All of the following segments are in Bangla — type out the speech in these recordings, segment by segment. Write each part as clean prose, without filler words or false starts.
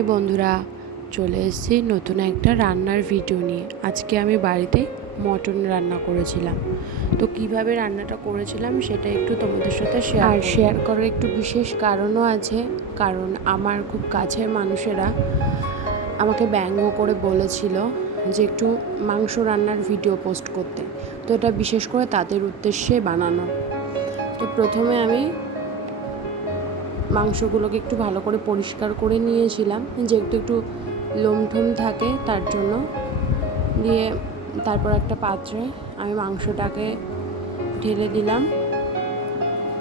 হাই বন্ধুরা, চলে এসেছি নতুন একটা রান্নার ভিডিও নিয়ে। আজকে আমি বাড়িতে মটন রান্না করেছিলাম। তো কিভাবে রান্নাটা করেছিলাম সেটা একটু তোমাদের সাথে শেয়ার করার একটু বিশেষ কারণও আছে। কারণ আমার খুব কাছের মানুষেরা আমাকে ব্যঙ্গ করে বলেছিল যে একটু মাংস রান্নার ভিডিও পোস্ট করতে। তো এটা বিশেষ করে তাদের উদ্দেশ্যে বানানো। তো প্রথমে আমি মাংসগুলোকে একটু ভালো করে পরিষ্কার করে নিয়েছিলাম, যে একটু লোমঠোম থাকে তার জন্য। দিয়ে তারপর একটা পাত্রে আমি মাংসটাকে ঢেলে দিলাম।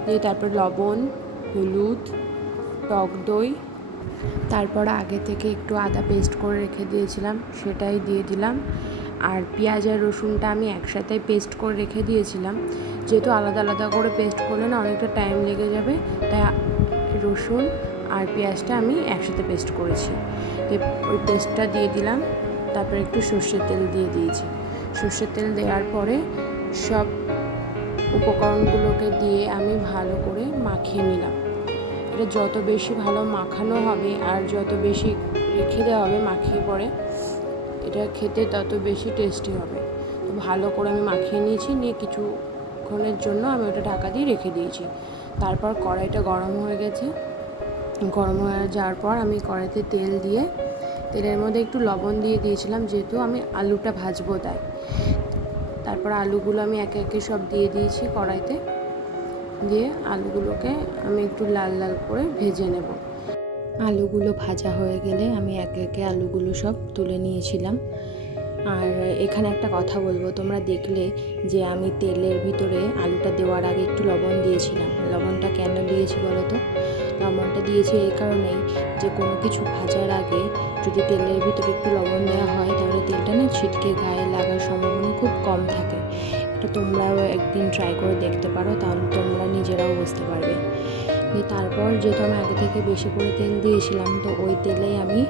দিয়ে তারপর লবণ, হলুদ, টক দই, তারপর আগে থেকে একটু আদা পেস্ট করে রেখে দিয়েছিলাম সেটাই দিয়ে দিলাম। আর পেঁয়াজ আর রসুনটা আমি একসাথে পেস্ট করে রেখে দিয়েছিলাম, যেহেতু আলাদা আলাদা করে পেস্ট করলে না অনেকটা টাইম লেগে যাবে, তাই রসুন আর পেঁয়াজটা আমি একসাথে পেস্ট করেছি। ওই পেস্টটা দিয়ে দিলাম। তারপরে একটু সর্ষের তেল দিয়ে দিয়েছি। সর্ষের তেল দেওয়ার পরে সব উপকরণগুলোকে দিয়ে আমি ভালো করে মাখিয়ে নিলাম। এটা যত বেশি ভালো মাখানো হবে আর যত বেশি রেখে দেওয়া হবে মাখিয়ে পরে, এটা খেতে তত বেশি টেস্টি হবে। তো ভালো করে আমি মাখিয়ে নিয়েছি, নিয়ে কিছুক্ষণের জন্য আমি ওটা ঢাকা দিয়ে রেখে দিয়েছি। তারপর কড়াইটা গরম হয়ে গেছে। গরম হয়ে যাওয়ার পর আমি কড়াইতে তেল দিয়ে তেলের মধ্যে একটু লবণ দিয়ে দিয়েছিলাম, যেহেতু আমি আলুটা ভাজবো তাই। তারপর আলুগুলো আমি একে একে সব দিয়ে দিয়েছি কড়াইতে। দিয়ে আলুগুলোকে আমি একটু লাল লাল করে ভেজে নেব। আলুগুলো ভাজা হয়ে গেলে আমি একে একে আলুগুলো সব তুলে নিয়েছিলাম। আর এখানে একটা কথা বলবো, তোমরা দেখলে যে আমি তেলের ভিতরে আলুটা দেওয়ার আগে একটু লবণ দিয়েছিলাম। লবণটা কেন দিয়েছি বলো তো? লবণটা দিয়েছি এই কারণেই যে কোনো কিছু ভাজার আগে যদি তেলের ভিতরে একটু লবণ দেওয়া হয় তাহলে তেলটা না ছিটকে গায়ে লাগার সম্ভাবনা খুব কম থাকে। এটা তোমরাও একদিন ট্রাই করে দেখতে পারো, তাহলে তোমরা নিজেরাও বুঝতে পারবে। তারপর যেহেতু আমি আগে থেকে বেশি করে তেল দিয়েছিলাম, তো ওই তেলেই আমি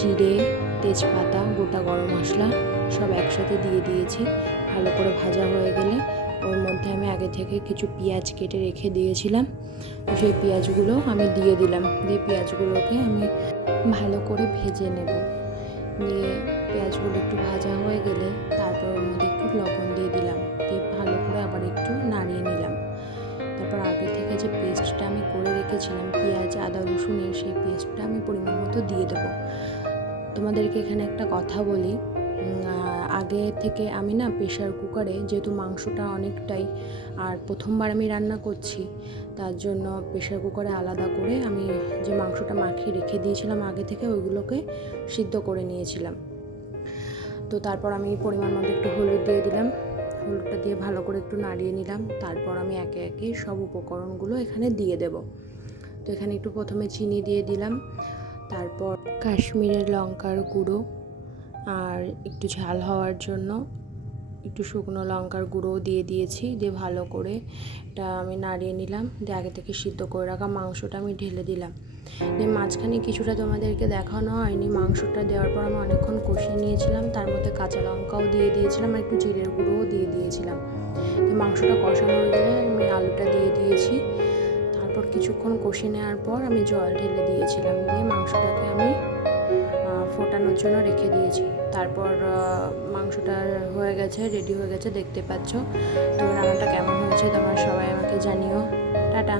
জিরে, তেজপাতা, গোটা গরম মশলা সব একসাথে দিয়ে দিয়েছি। ভালো করে ভাজা হয়ে গেলে ওর মধ্যে আমি আগে থেকে কিছু পেঁয়াজ কেটে রেখে দিয়েছিলাম, সেই পেঁয়াজগুলো আমি দিয়ে দিলাম। দিয়ে পেঁয়াজগুলোকে আমি ভালো করে ভেজে নেব। দিয়ে পেঁয়াজগুলো একটু ভাজা হয়ে গেলে তারপর ওর মধ্যে একটু লবণ দিয়ে দিলাম। দিয়ে ভালো করে আবার একটু নাড়িয়ে নিলাম। তারপর আগে থেকে যে পেস্টটা আমি করে রেখেছিলাম পেঁয়াজ, আদা, রসুনের, সেই পেস্টটা আমি পরিমাণ মতো দিয়ে দেবো। তোমাদেরকে এখানে একটা কথা বলি, আগে থেকে আমি না প্রেশার কুকারে, যেহেতু মাংসটা অনেকটাই আর প্রথমবার আমি রান্না করছি, তার জন্য প্রেশার কুকারে আলাদা করে আমি যে মাংসটা মাখিয়ে রেখে দিয়েছিলাম আগে থেকে, ওইগুলোকে সিদ্ধ করে নিয়েছিলাম। তো তারপর আমি পরিমাণ মতো একটু হলুদ দিয়ে দিলাম। হলুদটা দিয়ে ভালো করে একটু নাড়িয়ে নিলাম। তারপর আমি একে একে সব উপকরণগুলো এখানে দিয়ে দেব। তো এখানে একটু প্রথমে চিনি দিয়ে দিলাম, তারপর কাশ্মীরের লঙ্কার গুঁড়ো, আর একটু ঝাল হওয়ার জন্য একটু শুকনো লঙ্কার গুঁড়োও দিয়ে দিয়েছি। দিয়ে ভালো করে এটা আমি নাড়িয়ে নিলাম। দিয়ে আগে থেকে সিদ্ধ করে রাখা মাংসটা আমি ঢেলে দিলাম। দিয়ে মাঝখানে কিছুটা তোমাদেরকে দেখানো হয়নি, মাংসটা দেওয়ার পর আমি অনেকক্ষণ কষিয়ে নিয়েছিলাম। তার মধ্যে কাঁচা লঙ্কাও দিয়ে দিয়েছিলাম আর একটু জিরের গুঁড়োও দিয়ে দিয়েছিলাম। দিয়ে মাংসটা কষানো হয়ে গেলে আমি আলুটা দিয়ে দিয়েছি। তারপর কিছুক্ষণ কষিয়ে নেওয়ার পর আমি জল ঢেলে দিয়েছিলাম। দিয়ে মাংসটাকে আমি ফোটানোর জন্য রেখে দিয়েছি। তারপর মাংসটা হয়ে গেছে, রেডি হয়ে গেছে, দেখতে পাচ্ছ। তো রান্নাটা কেমন হয়েছে তোমরা সবাই আমাকে জানিও। টাটা।